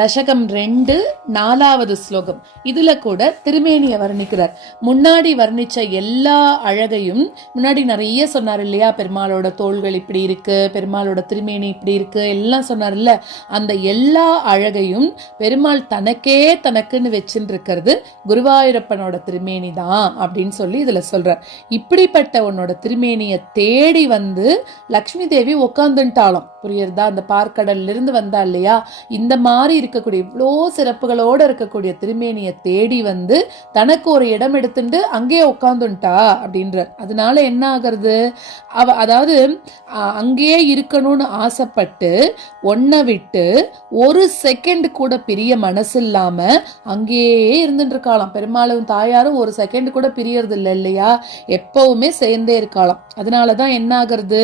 தசகம் 2 4வது ஸ்லோகம். இதுல கூட திருமேனியை வர்ணிக்கிறார். முன்னாடி வர்ணிச்ச எல்லா அழகையும் முன்னாடி நிறைய சொன்னார் இல்லையா, பெருமாளோட தோள்கள் இப்படி இருக்கு, பெருமாளோட திருமேனி இப்படி இருக்கு எல்லாம் சொன்னார் இல்ல. அந்த எல்லா அழகையும் பெருமாள் தனக்கே தனக்குன்னு வச்சுட்டு இருக்கிறது குருவாயூரப்பனோட திருமேனி தான் அப்படின்னு சொல்லி இதுல சொல்றார். இப்படிப்பட்ட உன்னோட திருமேனியை தேடி வந்து லக்ஷ்மி தேவி உட்காந்துட்டாலும் புரியுறதா. அந்த பார்க்கடல்ல இருந்து வந்தா இல்லையா, இந்த மாதிரி இருக்கக்கூடிய இவ்வளோ சிறப்புகளோட இருக்கக்கூடிய திருமேனியை தேடி வந்து தனக்கு ஒரு இடம் எடுத்துட்டு அங்கேயே உட்காந்துட்டா அப்படின்றார். அதனால என்ன ஆகிறது, அதாவது அங்கேயே இருக்கணும்னு ஆசைப்பட்டு ஒன்ன விட்டு ஒரு செகண்ட் கூட பிரிய மனசு இல்லாம அங்கேயே இருந்துட்டு இருக்காளாம். பெருமாளும் தாயாரும் ஒரு செகண்ட் கூட பிரியறது இல்லை இல்லையா, எப்பவுமே சேர்ந்தே இருக்காளாம். அதனாலதான் என்ன ஆகுறது,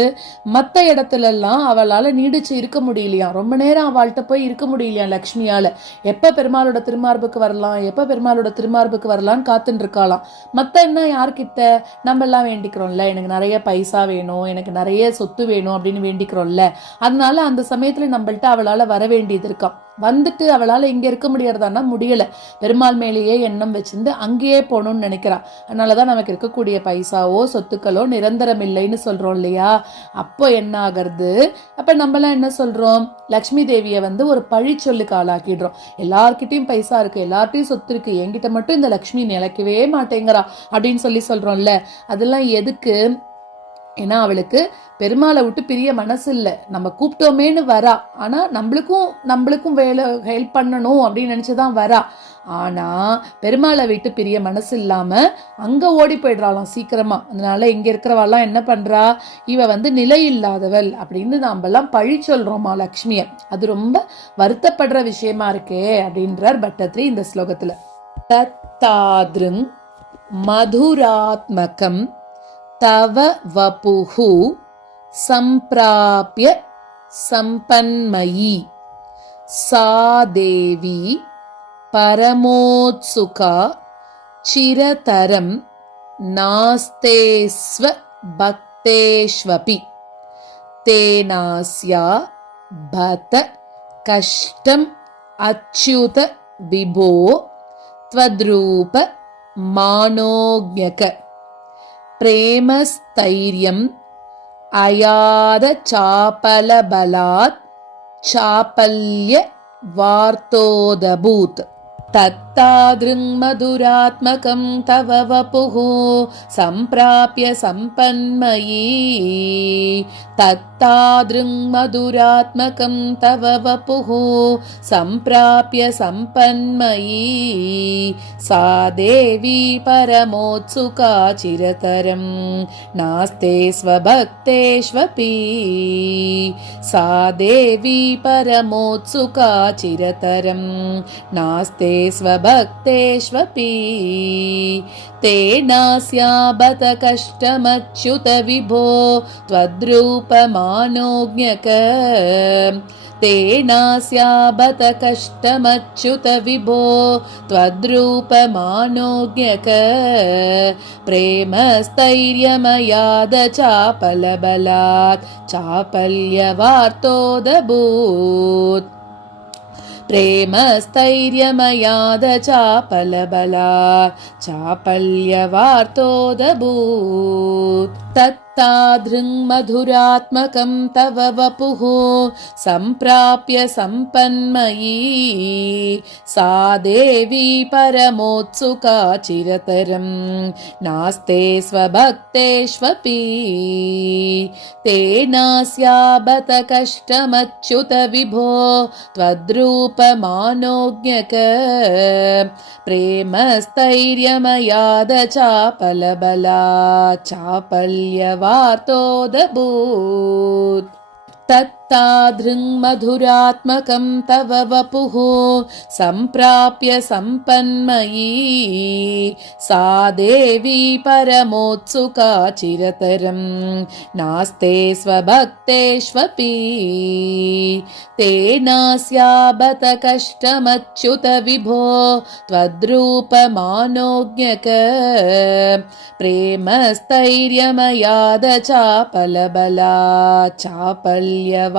மத்த இடத்துல எல்லாம் அவளால நீடிச்சு இருக்க முடியலையா, ரொம்ப நேரம் அவள்கிட்ட போய் இருக்க முடியலையா லக்ஷ்மியால. எப்ப பெருமாளோட திருமார்புக்கு வரலாம், எப்ப பெருமாளோட திருமார்புக்கு வரலான்னு காத்துட்டு இருக்காளாம். மத்த என்ன யார்கிட்ட நம்ம எல்லாம் வேண்டிக்கிறோம்ல, எனக்கு நிறைய பைசா வேணும், எனக்கு நிறைய சொத்து வேணும் அப்படின்னு வேண்டிக்கிறோம்ல. அதனால அந்த சமயத்துல நம்மள்ட்ட அவளால வர வேண்டியது இருக்காம். வந்துட்டு அவளால இங்க இருக்க முடியறதான்னா முடியல, பெருமாள் மேலேயே எண்ணம் வச்சிருந்து அங்கேயே போகணும்னு நினைக்கிறா. அதனாலதான் நமக்கு இருக்கக்கூடிய பைசாவோ சொத்துக்களோ நிரந்தரம் இல்லைன்னு சொல்றோம் இல்லையா. அப்போ என்ன ஆகிறது, அப்ப நம்மளாம் என்ன சொல்றோம், லக்ஷ்மி தேவியை வந்து ஒரு பழி சொல்லுக்கு ஆளாக்கிடுறோம். எல்லார்கிட்டையும் பைசா இருக்கு, எல்லார்ட்டையும் சொத்து இருக்கு, என்கிட்ட மட்டும் இந்த லக்ஷ்மி நிலைக்கவே மாட்டேங்கிறா அப்படின்னு சொல்றோம்ல. அதெல்லாம் எதுக்கு, ஏன்னா அவளுக்கு பெருமாளை விட்டு பிரிய மனசு இல்லை. நம்ம கூப்பிட்டோமேன்னு வரா, ஆனா நம்மளுக்கும் வேலை ஹெல்ப் பண்ணணும் அப்படின்னு நினைச்சுதான் வரா. ஆனா பெருமாளை விட்டு பிரிய மனசு இல்லாம அங்க ஓடி போயிடுறாளாம் சீக்கிரமா. அதனால இங்க இருக்கிறவாள்லாம் என்ன பண்றா, இவ வந்து நிலை இல்லாதவள் அப்படின்னு நாம எல்லாம் பழி சொல்றோமா லக்ஷ்மிய. அது ரொம்ப வருத்தப்படுற விஷயமா இருக்கே அப்படின்றார் பட்டத்ரி இந்த ஸ்லோகத்துல. தத்தாத்ருங் மதுராத்மகம் தவ வபுஹு சம்பிராப்ய சம்பன்மயி சா தேவி பரமோத்சுகா சிரதரம் நாஸ்தேஸ்வ பக்தேஷ்வபி தேனாஸ்யா பத கஷ்டம் அச்யுத விபோ த்வத்ரூப மானோக்ஞக பிரேமஸ்தைர்யம் அயாத சாபலபலாத் சாபல்ய வார்த்தோதபூத். தத்தாத்ருங் மதுராத்மகம் தவ வபுஹு சம்பிராப்ய சம்பன்மயி தத்தாத்ருங் மதுராத்மகம் தவ வபுஹு சம்பிராப்ய சம்பன்மயி சா தேவி பரமோத்சுகா சிரதரம் நாஸ்தே ஸ்வபக்தேஷ்வபி சா தேவி பரமோத்சுகா சிரதரம் நாஸ்தே ஸ்வபக்தேஷ்வபி தேனாஸ்யா பத கஷ்டமச்யுத விபோ த்வத்ரூபமானோக்ஞக தேனாஸ்யா பத கஷ்டமச்யுத விபோ த்வத்ரூபமானோக்ஞக பிரேமஸ்தைர்யமயாத சாபலபலாத் சாபல்யவார்த்தோதபூத். பிரேமஸ்தைர்யமயாத சாபலபலாத் சாபல்யவார்த்தோதபூத். தத்தாத்ருங் மதுராத்மகம் தவ வபுஹு சம்பிராப்ய சம்பன்மயி சா தேவி பரமோத்சுகா சிரதரம் நாஸ்தே ஸ்வபக்தேஷ்வபி தேனாஸ்யா பத கஷ்டமச்யுத விபோ த்வத்ரூபமானோக்ஞக பிரேமஸ்தைர்யமயாத சாபலபலாத் சாபல்யவார்த்தோதபூத். தத்தாத்ருங் மதுராத்மகம் தவ வபுஹு சம்பிராப்ய சம்பன்மயி சா தேவி பரமோத்சுகா சிரதரம் நாஸ்தே ஸ்வபக்தேஷ்வபி தேனாஸ்யா பத கஷ்டமச்யுத விபோ த்வத்ரூபமானோக்ஞக பிரேமஸ்தைர்யமயாத சாபலபலாத் சாபல்யவார்த்தோதபூத்.